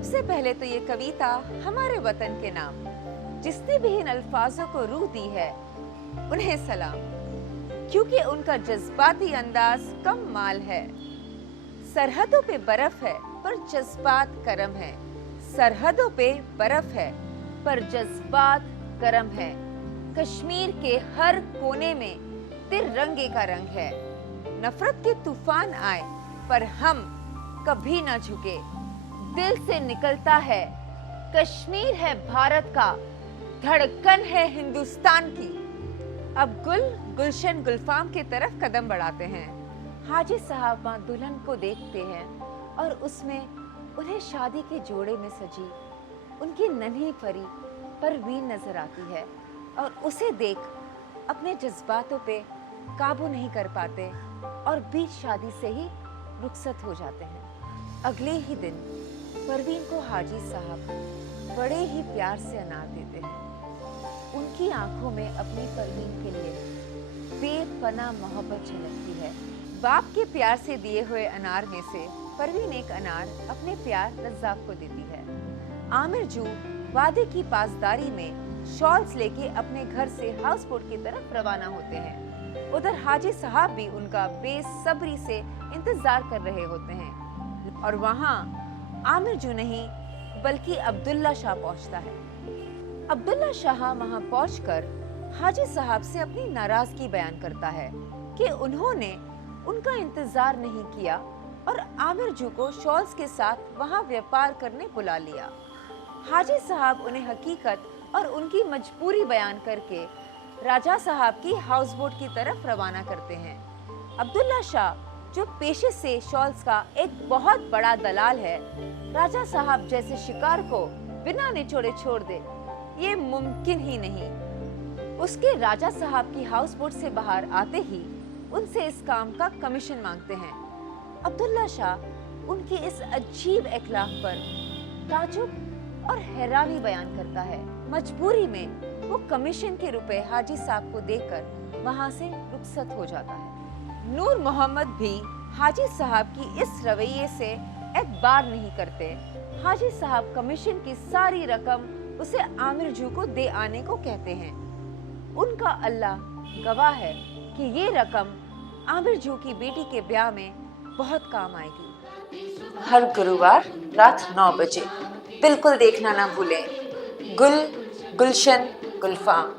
सबसे पहले तो ये कविता हमारे वतन के नाम, जिसने भी इन अल्फाजों को रूह दी है, उन्हें सलाम, क्योंकि उनका जज्बाती अंदाज कम माल है। सरहदों पे बर्फ है पर जज्बात करम है, सरहदों पे बर्फ है पर जज्बात करम है। कश्मीर के हर कोने में तिरंगे का रंग है। नफरत के तूफान आए पर हम कभी ना झुके, दिल से निकलता है कश्मीर है भारत का, धड़कन है हिंदुस्तान की। अब गुलशन गुलफाम की तरफ कदम बढ़ाते हैं। हाजी साहब मां दुल्हन को देखते हैं और उसमें उन्हें शादी के जोड़े में सजी उनकी नन्ही परी परवीन नजर आती है और उसे देख अपने जज्बातों पे काबू नहीं कर पाते और बीच शादी से ही रुखसत हो जाते हैं। अगले ही दिन परवीन को हाजी साहब बड़े ही प्यार से अनार देते हैं। उनकी आंखों में अपनी परवीन के लिए बेपनाह मोहब्बत झलकती है। बाप के प्यार से दिए हुए अनार में से परवीन एक अनार अपने प्यार रज्जाक को देती है। आमिर जू वादे की पासदारी में शॉल्स लेके अपने घर से हाउस बोट की तरफ रवाना होते हैं। उधर हाजी साहब भी उनका बेसब्री से इंतजार कर रहे होते हैं और वहाँ आमिर जू नहीं बल्कि अब्दुल्ला शाह पहुँचता है। अब्दुल्ला शाह वहाँ पहुँचकर हाजी साहब से अपनी नाराजगी बयान करता है कि उन्होंने उनका इंतजार नहीं किया और आमिर जू को शॉल्स के साथ वहाँ व्यापार करने बुला लिया। हाजी साहब उन्हें हकीकत और उनकी मजबूरी बयान करके राजा साहब की हाउस बोट की तरफ रवाना करते हैं। अब्दुल्ला शाह जो पेशे से शॉल्स का एक बहुत बड़ा दलाल है, राजा साहब जैसे शिकार को बिना निचोड़े छोड़ दे, ये मुमकिन ही नहीं। उसके राजा साहब की हाउस बोट से बाहर आते ही उनसे इस काम का कमीशन मांगते हैं। अब्दुल्ला शाह उनकी इस अजीब इखलाक पर ताजुब और हैरानी बयान करता है। मजबूरी में वो कमीशन के रुपए हाजी साहब को देकर वहाँ से रुखसत हो जाता है। नूर मोहम्मद भी हाजी साहब की इस रवैये से एतबार नहीं करते। हाजी साहब कमीशन की सारी रकम उसे आमिर जू को दे आने को कहते हैं। उनका अल्लाह गवाह है कि ये रकम आमिर जू की बेटी के ब्याह में बहुत काम आएगी। हर गुरुवार रात 9 बजे बिल्कुल देखना ना भूलें गुलशन गुलफाम।